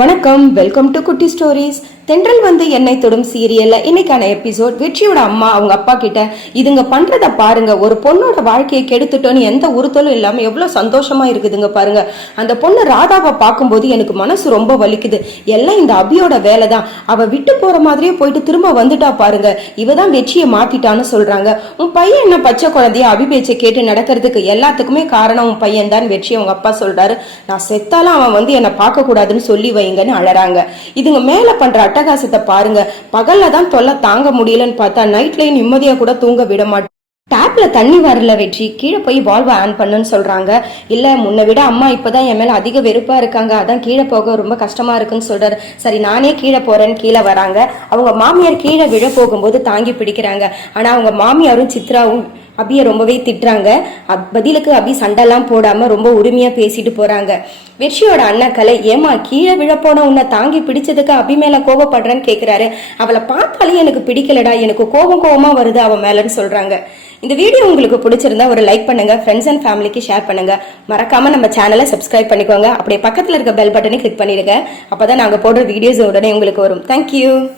வணக்கம் welcome to குட்டி stories தென்றல் வந்து என்னை தொடும் சீரியல்ல இன்னைக்கான எபிசோட் வெற்றியோட அம்மா அவங்க அப்பா கிட்ட இதுங்க பண்றத பாருங்க ஒரு பொண்ணோட வாழ்க்கையை கெடுத்துட்டோன்னு எந்த உறுத்தலும் இல்லாம எவ்வளவு சந்தோஷமா இருக்குதுங்க பாருங்க. அந்த பொண்ணு ராதாவை பார்க்கும்போது எனக்கு மனசு ரொம்ப வலிக்குது. எல்லாம் இந்த அபியோட வேலை தான் அவ விட்டு போற மாதிரியே போயிட்டு திரும்ப வந்துட்டா பாருங்க. இவ தான் வெற்றியை மாத்திட்டான்னு சொல்றாங்க. உன் பையன் என்ன பச்சை குழந்தைய? அபி பேச்சை கேட்டு நடக்கிறதுக்கு எல்லாத்துக்குமே காரணம் உன் பையன் தான் வெற்றி அவங்க அப்பா சொல்றாரு. நான் செத்தாலும் அவன் வந்து என்னை பார்க்க கூடாதுன்னு சொல்லி வைங்கன்னு அழறாங்க. இதுங்க மேல பண்ற அட்டகாசத்தை பாருங்க. பகல்ல தான் தொல்லை தாங்க முடியலன்னு பார்த்தா நைட்லயும் நிம்மதியா கூட தூங்க விட மாட்டேன் டேப்ல தண்ணி வரல வெற்றி. கீழே போய் வால்வை ஆன் பண்ணுன்னு சொல்றாங்க. இல்ல முன்ன விட அம்மா இப்பதான் என் மேல அதிக வெறுப்பா இருக்காங்க. அதான் கீழே போக ரொம்ப கஷ்டமா இருக்குன்னு சொல்றாரு. சரி நானே கீழே போறேன்னு கீழே வராங்க. அவங்க மாமியார் கீழே விழ போகும்போது தாங்கி பிடிக்கிறாங்க. ஆனா அவங்க மாமியாரும் சித்ராவும் அபியை ரொம்பவே திட்டுறாங்க. அப்- பதிலுக்கு அபி சண்டைலாம் போடாமல் ரொம்ப உரிமையாக பேசிட்டு போகிறாங்க வெற்றியோட அண்ணாக்களை ஏமா கீழே விழப்போன உன்னை தாங்கி பிடிச்சதுக்கு அபி மேலே கோவப்படுறேன்னு கேட்குறாரு அவளை பார்த்தாலே எனக்கு பிடிக்கலடா எனக்கு கோபம் கோபமாக வருது அவன் மேலேன்னு சொல்கிறாங்க இந்த வீடியோ உங்களுக்கு பிடிச்சிருந்தா ஒரு லைக் பண்ணுங்க ஃப்ரெண்ட்ஸ் அண்ட் ஃபேமிலிக்கு ஷேர் பண்ணுங்க. மறக்காம நம்ம சேனலை சப்ஸ்கிரைப் பண்ணிக்கோங்க. அப்படியே பக்கத்தில் இருக்க பெல் பட்டனை கிளிக் பண்ணிடுங்க. அப்பதான் நாங்கள் போடுற வீடியோஸ் உடனே உங்களுக்கு வரும். தேங்க்யூ